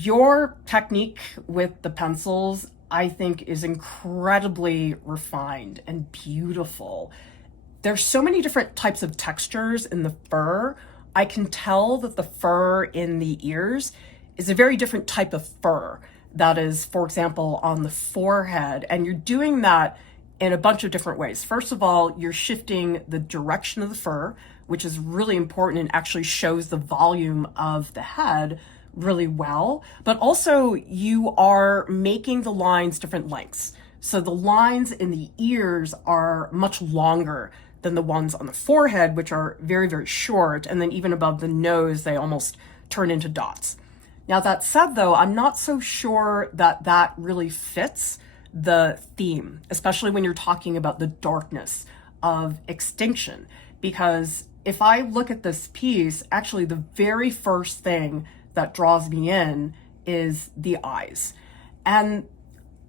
Your technique with the pencils, I think, is incredibly refined and beautiful. There's so many different types of textures in the fur. I can tell that the fur in the ears is a very different type of fur that is, for example, on the forehead. And you're doing that in a bunch of different ways. First of all, you're shifting the direction of the fur, which is really important and actually shows the volume of the head really well. But also you are making the lines different lengths. So the lines in the ears are much longer than the ones on the forehead, which are very, very short. And then even above the nose, they almost turn into dots. Now that said, though, I'm not so sure that that really fits the theme, especially when you're talking about the darkness of extinction. Because if I look at this piece, actually the very first thing that draws me in is the eyes. And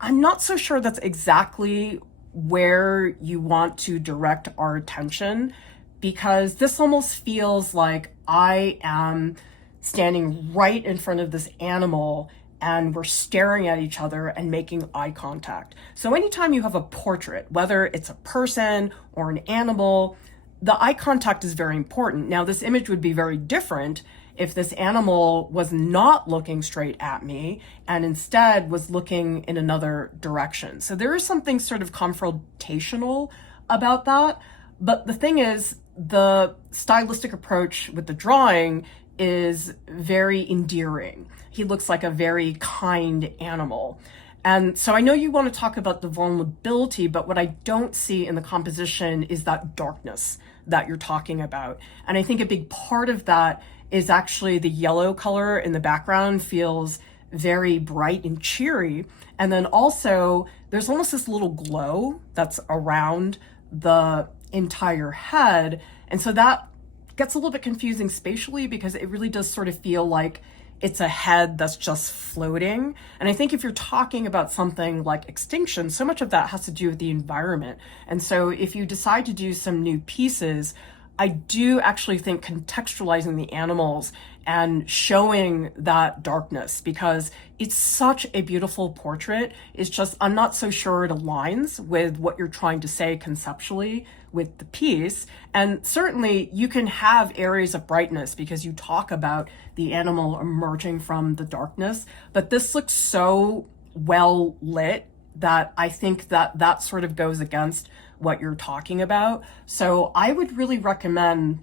I'm not so sure that's exactly where you want to direct our attention, because this almost feels like I am standing right in front of this animal and we're staring at each other and making eye contact. So anytime you have a portrait, whether it's a person or an animal, the eye contact is very important. Now, this image would be very different if this animal was not looking straight at me and instead was looking in another direction. So there is something sort of confrontational about that. But the thing is, the stylistic approach with the drawing is very endearing. He looks like a very kind animal. And so I know you want to talk about the vulnerability, but what I don't see in the composition is that darkness that you're talking about. And I think a big part of that is actually the yellow color in the background feels very bright and cheery. And then also there's almost this little glow that's around the entire head. And so that gets a little bit confusing spatially, because it really does sort of feel like it's a head that's just floating. And I think if you're talking about something like extinction, so much of that has to do with the environment. And so if you decide to do some new pieces, I do actually think contextualizing the animals and showing that darkness, because it's such a beautiful portrait. It's just, I'm not so sure it aligns with what you're trying to say conceptually with the piece. And certainly you can have areas of brightness because you talk about the animal emerging from the darkness, but this looks so well lit that I think that that sort of goes against what you're talking about. So I would really recommend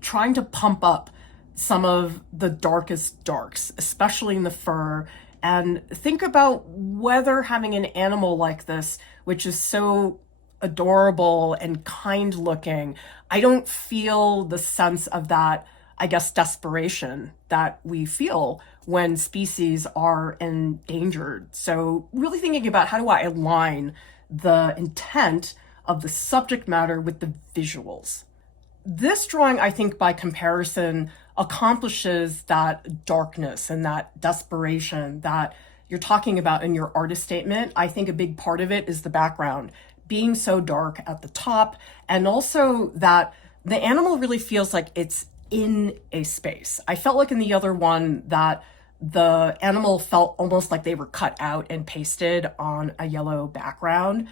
trying to pump up some of the darkest darks, especially in the fur, and think about whether having an animal like this, which is so adorable and kind looking, I don't feel the sense of that, I guess, desperation that we feel when species are endangered. So really thinking about, how do I align the intent of the subject matter with the visuals? This drawing, I think, by comparison, accomplishes that darkness and that desperation that you're talking about in your artist statement. I think a big part of it is the background being so dark at the top, and also that the animal really feels like it's in a space. I felt like in the other one that the animal felt almost like they were cut out and pasted on a yellow background.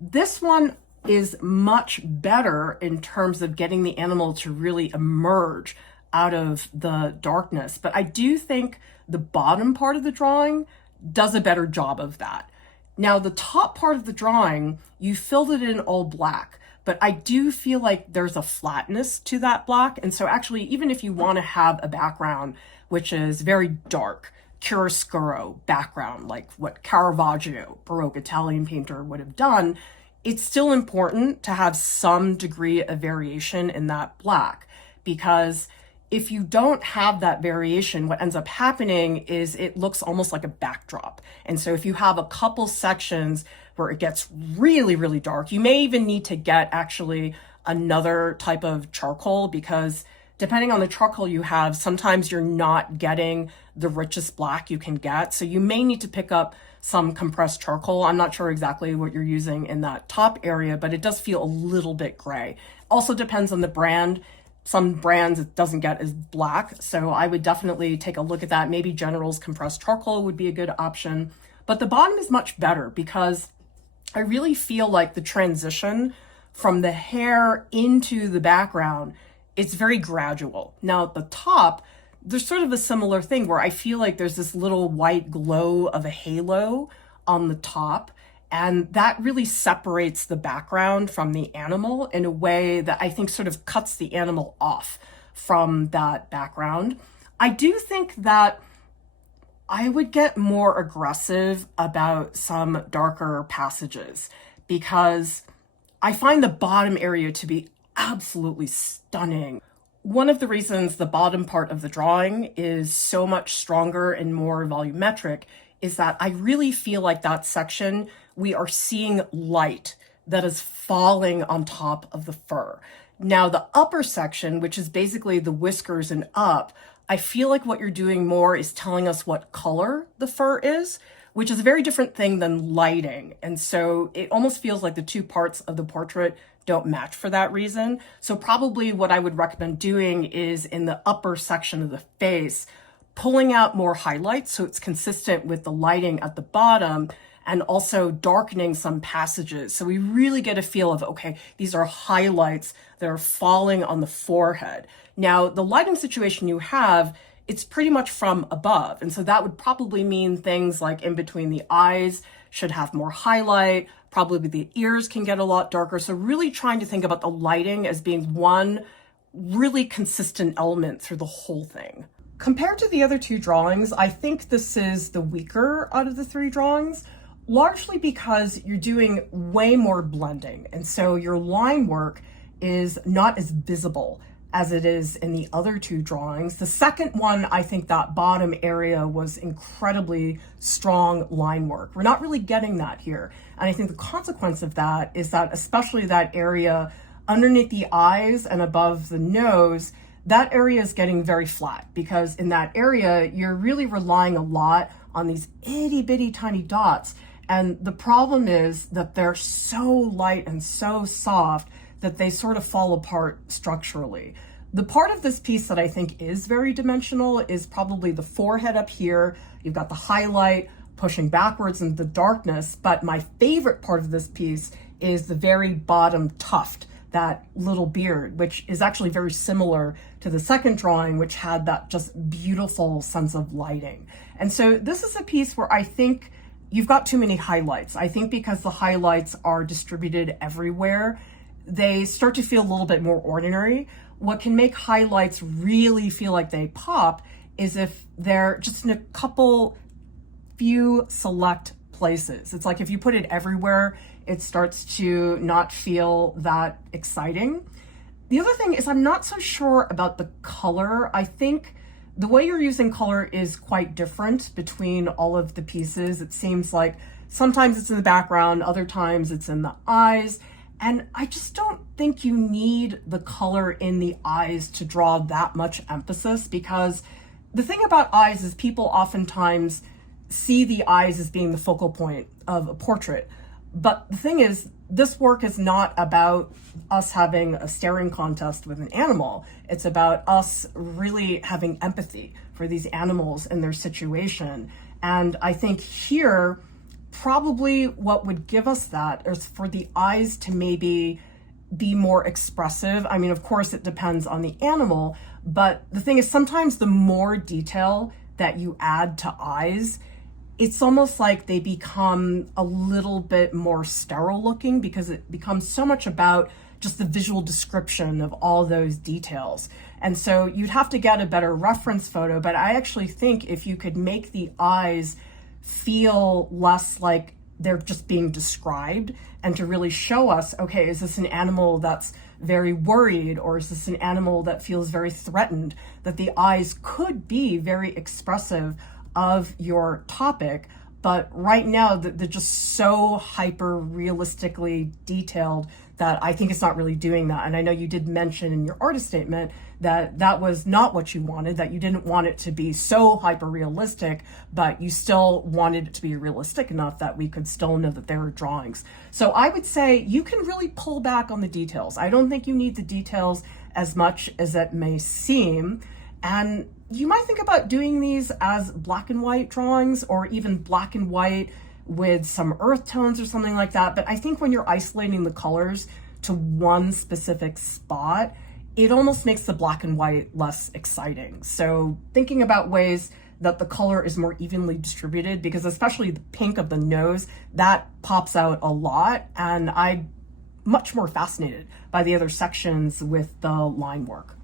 This one is much better in terms of getting the animal to really emerge out of the darkness. But I do think the bottom part of the drawing does a better job of that. Now, the top part of the drawing, you filled it in all black, but I do feel like there's a flatness to that black. And so actually, even if you want to have a background which is very dark, chiaroscuro background, like what Caravaggio, Baroque Italian painter, would have done, it's still important to have some degree of variation in that black, because if you don't have that variation, what ends up happening is it looks almost like a backdrop. And so if you have a couple sections where it gets really, really dark, you may even need to get actually another type of charcoal, because depending on the charcoal you have, sometimes you're not getting the richest black you can get. So you may need to pick up some compressed charcoal. I'm not sure exactly what you're using in that top area, but it does feel a little bit gray. Also depends on the brand. Some brands, it doesn't get as black. So I would definitely take a look at that. Maybe General's compressed charcoal would be a good option. But the bottom is much better because I really feel like the transition from the hair into the background, it's very gradual. Now at the top, there's sort of a similar thing where I feel like there's this little white glow of a halo on the top, and that really separates the background from the animal in a way that I think sort of cuts the animal off from that background. I do think that I would get more aggressive about some darker passages because I find the bottom area to be absolutely stunning. One of the reasons the bottom part of the drawing is so much stronger and more volumetric is that I really feel like that section, we are seeing light that is falling on top of the fur. Now the upper section, which is basically the whiskers and up, I feel like what you're doing more is telling us what color the fur is, which is a very different thing than lighting. And so it almost feels like the two parts of the portrait don't match for that reason. So probably what I would recommend doing is in the upper section of the face, pulling out more highlights so it's consistent with the lighting at the bottom, and also darkening some passages. So we really get a feel of, okay, these are highlights that are falling on the forehead. Now, the lighting situation you have, it's pretty much from above. And so that would probably mean things like in between the eyes should have more highlight, probably the ears can get a lot darker. So really trying to think about the lighting as being one really consistent element through the whole thing. Compared to the other two drawings, I think this is the weaker out of the three drawings, largely because you're doing way more blending. And so your line work is not as visible as it is in the other two drawings. The second one, I think that bottom area was incredibly strong line work. We're not really getting that here. And I think the consequence of that is that especially that area underneath the eyes and above the nose, that area is getting very flat because in that area, you're really relying a lot on these itty bitty tiny dots. And the problem is that they're so light and so soft that they sort of fall apart structurally. The part of this piece that I think is very dimensional is probably the forehead up here. You've got the highlight pushing backwards into the darkness, but my favorite part of this piece is the very bottom tuft, that little beard, which is actually very similar to the second drawing, which had that just beautiful sense of lighting. And so this is a piece where I think you've got too many highlights. I think because the highlights are distributed everywhere, they start to feel a little bit more ordinary. What can make highlights really feel like they pop is if they're just in a few select places. It's like if you put it everywhere, it starts to not feel that exciting. The other thing is I'm not so sure about the color. I think the way you're using color is quite different between all of the pieces. It seems like sometimes it's in the background, other times it's in the eyes. And I just don't think you need the color in the eyes to draw that much emphasis, because the thing about eyes is people oftentimes see the eyes as being the focal point of a portrait. But the thing is, this work is not about us having a staring contest with an animal. It's about us really having empathy for these animals and their situation. And I think here, probably what would give us that is for the eyes to maybe be more expressive. I mean, of course, it depends on the animal, but the thing is, sometimes the more detail that you add to eyes, it's almost like they become a little bit more sterile looking because it becomes so much about just the visual description of all those details. And so you'd have to get a better reference photo, but I actually think if you could make the eyes feel less like they're just being described and to really show us, okay, is this an animal that's very worried, or is this an animal that feels very threatened, that the eyes could be very expressive of your topic. But right now they're just so hyper realistically detailed that I think it's not really doing that. And I know you did mention in your artist statement that that was not what you wanted, that you didn't want it to be so hyper realistic, but you still wanted it to be realistic enough that we could still know that they were drawings. So I would say you can really pull back on the details. I don't think you need the details as much as it may seem. And you might think about doing these as black and white drawings, or even black and white with some earth tones or something like that. But I think when you're isolating the colors to one specific spot, it almost makes the black and white less exciting. So thinking about ways that the color is more evenly distributed, because especially the pink of the nose, that pops out a lot. And I'm much more fascinated by the other sections with the line work.